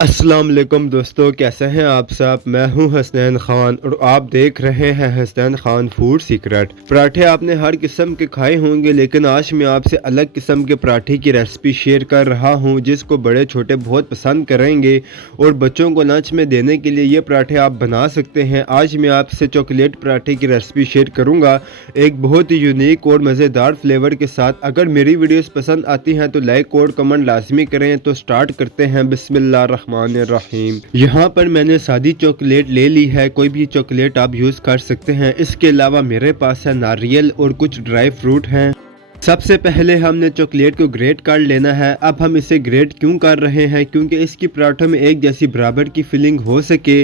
अस्सलाम वालेकुम दोस्तों, कैसे हैं आप सब। मैं हूं हसनैन खान और आप देख रहे हैं हसनैन खान फूड सीक्रेट। पराठे आपने हर किस्म के खाए होंगे, लेकिन आज मैं आपसे अलग किस्म के पराठे की रेसिपी शेयर कर रहा हूं जिसको बड़े छोटे बहुत पसंद करेंगे और बच्चों को लंच में देने के लिए ये पराठे आप बना सकते हैं। आज मैं आपसे चॉकलेट पराठे की रेसिपी शेयर करूँगा, एक बहुत ही यूनिक और मज़ेदार फ्लेवर के साथ। अगर मेरी वीडियोज़ पसंद आती हैं तो लाइक और कमेंट लाजमी करें। तो स्टार्ट करते हैं। बिस्मिल्लाह रहीम। यहाँ पर मैंने सादी चॉकलेट ले ली है, कोई भी चॉकलेट आप यूज़ कर सकते हैं। इसके अलावा मेरे पास है नारियल और कुछ ड्राई फ्रूट हैं। सबसे पहले हमने चॉकलेट को ग्रेट कर लेना है। अब हम इसे ग्रेट क्यों कर रहे हैं, क्योंकि इसकी पराठों में एक जैसी बराबर की फिलिंग हो सके।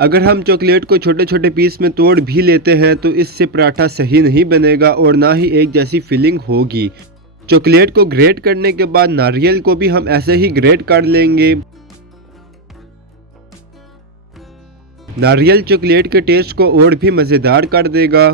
अगर हम चॉकलेट को छोटे छोटे पीस में तोड़ भी लेते हैं तो इससे पराठा सही नहीं बनेगा और ना ही एक जैसी फिलिंग होगी। चॉकलेट को ग्रेट करने के बाद नारियल को भी हम ऐसे ही ग्रेट कर लेंगे। नारियल चॉकलेट के टेस्ट को और भी मज़ेदार कर देगा।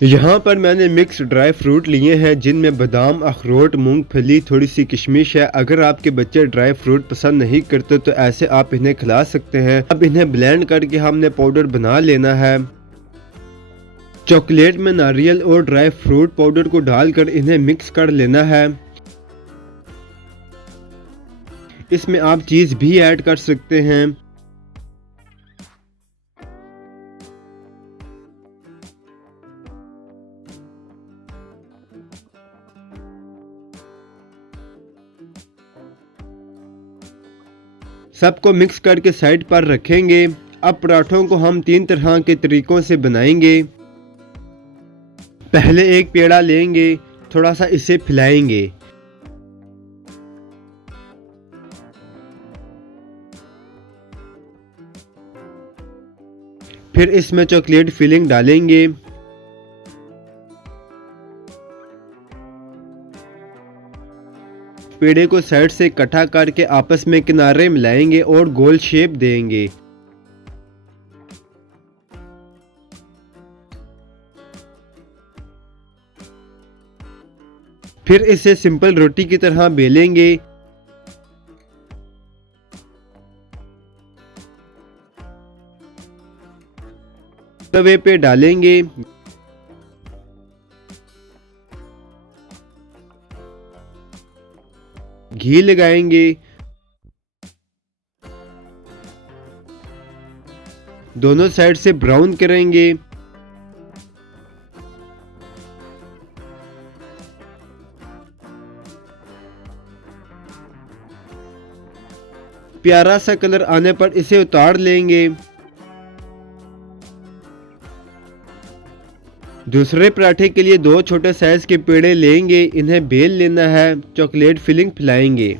यहाँ पर मैंने मिक्स ड्राई फ्रूट लिए हैं जिनमें बादाम, अखरोट, मूंगफली, थोड़ी सी किशमिश है। अगर आपके बच्चे ड्राई फ्रूट पसंद नहीं करते तो ऐसे आप इन्हें खिला सकते हैं। अब इन्हें ब्लेंड करके हमने पाउडर बना लेना है। चॉकलेट में नारियल और ड्राई फ्रूट पाउडर को डालकर इन्हें मिक्स कर लेना है। इसमें आप चीज़ भी ऐड कर सकते हैं। सबको मिक्स करके साइड पर रखेंगे। अब पराठों को हम 3 तरह के तरीकों से बनाएंगे। पहले एक पेड़ा लेंगे, थोड़ा सा इसे फैलाएंगे। फिर इसमें चॉकलेट फिलिंग डालेंगे। पेड़े को साइड से इकट्ठा करके आपस में किनारे मिलाएंगे और गोल शेप देंगे। फिर इसे सिंपल रोटी की तरह बेलेंगे। तवे पे डालेंगे। घी लगाएंगे। दोनों साइड से ब्राउन करेंगे। प्यारा सा कलर आने पर इसे उतार लेंगे। दूसरे पराठे के लिए 2 छोटे साइज के पेड़े लेंगे, इन्हें बेल लेना है। Chocolate filling फैलाएंगे।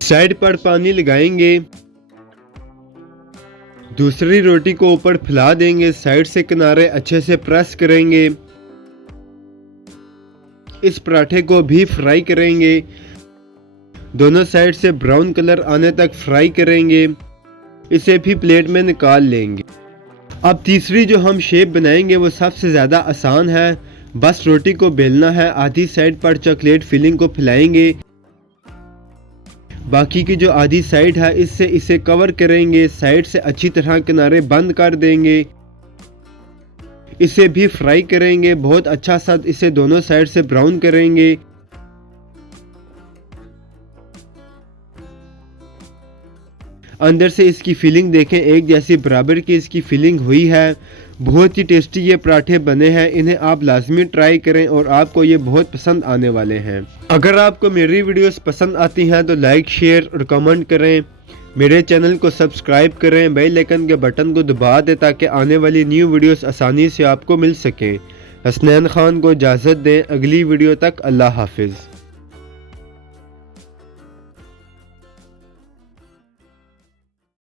साइड पर पानी लगाएंगे। दूसरी रोटी को ऊपर फैला देंगे। साइड से किनारे अच्छे से प्रेस करेंगे। इस पराठे को भी फ्राई करेंगे। दोनों साइड से ब्राउन कलर आने तक फ्राई करेंगे। इसे भी प्लेट में निकाल लेंगे। अब तीसरी जो हम शेप बनाएंगे वो सबसे ज़्यादा आसान है। बस रोटी को बेलना है, आधी साइड पर चॉकलेट फिलिंग को फैलाएंगे। बाकी की जो आधी साइड है इससे इसे कवर करेंगे। साइड से अच्छी तरह किनारे बंद कर देंगे। इसे भी फ्राई करेंगे बहुत अच्छा सा। इसे दोनों साइड से ब्राउन करेंगे। अंदर से इसकी फिलिंग देखें, एक जैसी बराबर की इसकी फिलिंग हुई है। बहुत ही टेस्टी ये पराठे बने हैं। इन्हें आप लाजमी ट्राई करें और आपको ये बहुत पसंद आने वाले हैं। अगर आपको मेरी वीडियोस पसंद आती हैं तो लाइक, शेयर और कमेंट करें। मेरे चैनल को सब्सक्राइब करें, बेल आइकन के बटन को दबा दें ताकि आने वाली न्यू वीडियोस आसानी से आपको मिल सकें। हसनैन खान को इजाज़त दें। अगली वीडियो तक अल्लाह हाफिज़।